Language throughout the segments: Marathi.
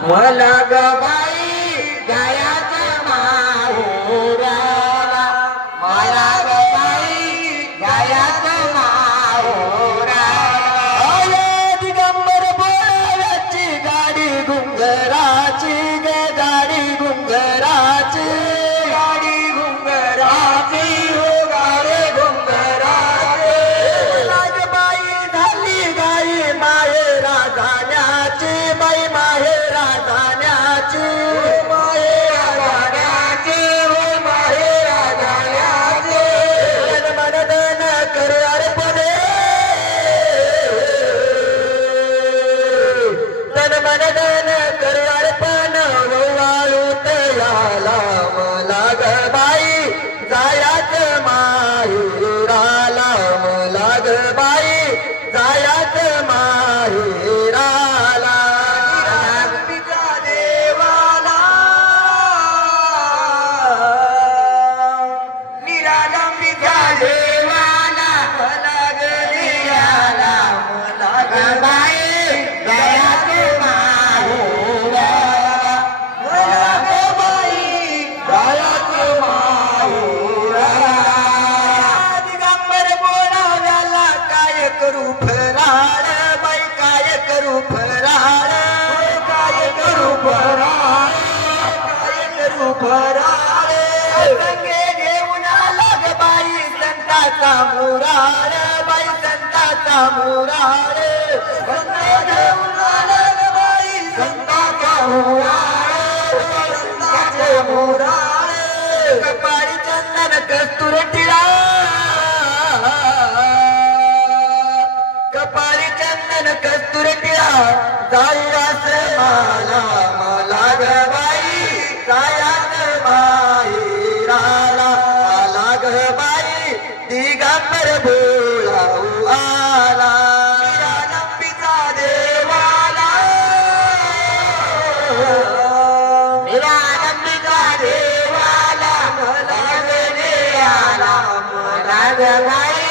मला ग बाई जायचं माहेराला मला ग बाई जायचं माहेराला दिगंबर बोलाची गाडी घुंगराची ग गाडी घुंगराची गाडी घुंगराची हो गाडी घुंगराची लाग बाई झाली गाई माहेरा जाण्याची बाई माहेरा जाण्याची माहेरा जाण्याची हो माहेरा जाण्याची मनदन कर अर्पणे तन मनदन कर अर्पण वाळू तयाला मला ग बाई जायाच माहेराला मला ग बाई जायाच माहेराला निरागंबीच्या देवाला निरागंबीच्या देवाला मला ग देवाला मला ग बाई जायाच माहेराला मला ग बाई जायाच माहेराला दिगंबर बोलाव्याला काय करू फराळ बाई काय करू फराळ काय करू फराळ काय करू फराळ संगे घेऊन आला ग बाई संताचा मुराळ बाई संताचा मुराळ संगे घेऊन आला ग बाई संताचा मुराळ संताचा मुराळ कपाळी चंदन कस्तुर टिळा कपाळी चंदन कस्तुर टिळा जायाच मला मला ग बाई जायाच माहेराला मला ग बाई दिगंबर बोलाऊ आला निरागंबीचा देवाला निरागंबीचा देवाला मला ग देवाला मला ग बाई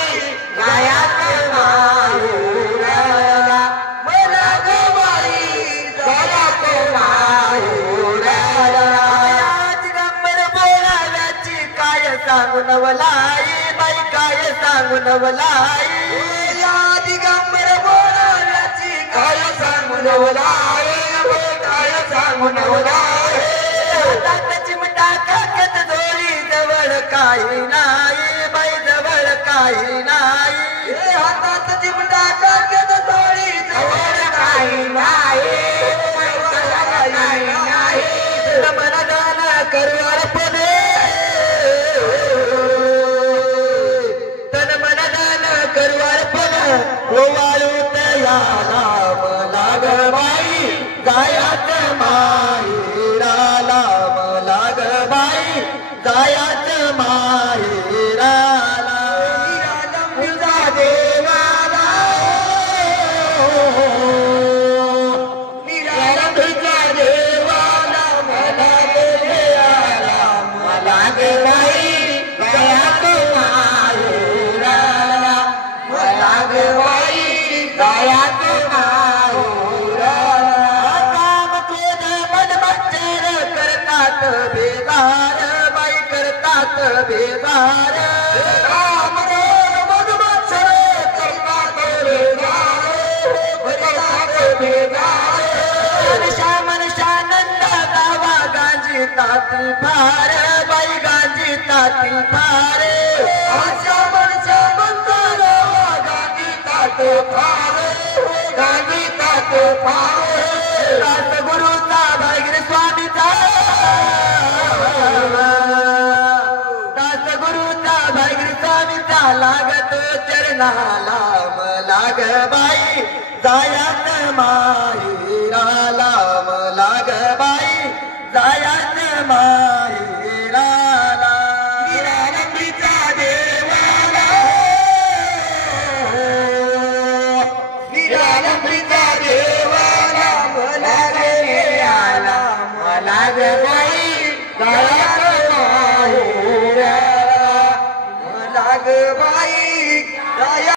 जायाच माहेराला मला ग बाई जायाच माहेराला दिगंबर बोलाव्याची काय सांगू नवलाई बाई काय सांगू नवलाई या दिगंबर बोलाव्याची काय सांगू नवलाई काय सांगू नवलाई हातात चिमटा काकत जोडी जवळ काही नाही बाई जवळ काही नाही हातात चिमटा काकत जोडी जवळ काही नाही मनदान करू अर्पणे तन मनदान करू अर्पण वाळू तयाला मला ग बाई जायाच माहेराला मला ग बाई जायाच माहेराला निरागंबीच्या देवाला निरागंबीच्या देवाला मला ग देवाला मला ग बाई जायाच माहेराला मला ग बाई जायाच माहेराला काम क्रोध मन मच्छर करतात बेदार बाई करतात बेदार काम क्रोध मन मच्छर करतात बेदार करतात बेदार मनशानंद गावा गांजी ताती फार बाई गांजी ताती फार आशा मनशानंद गावा गांजी ताती फार गांजी ताती फार दास गुरुचा भाईगिरी स्वामीचा दास गुरुचा भाईगिरी स्वामीचा लागतो चरणाला मला ग बाई जायाच माहेराला मला ग बाई जायाच माहेराला निरागंबीच्या देवाला निरागंबीच्या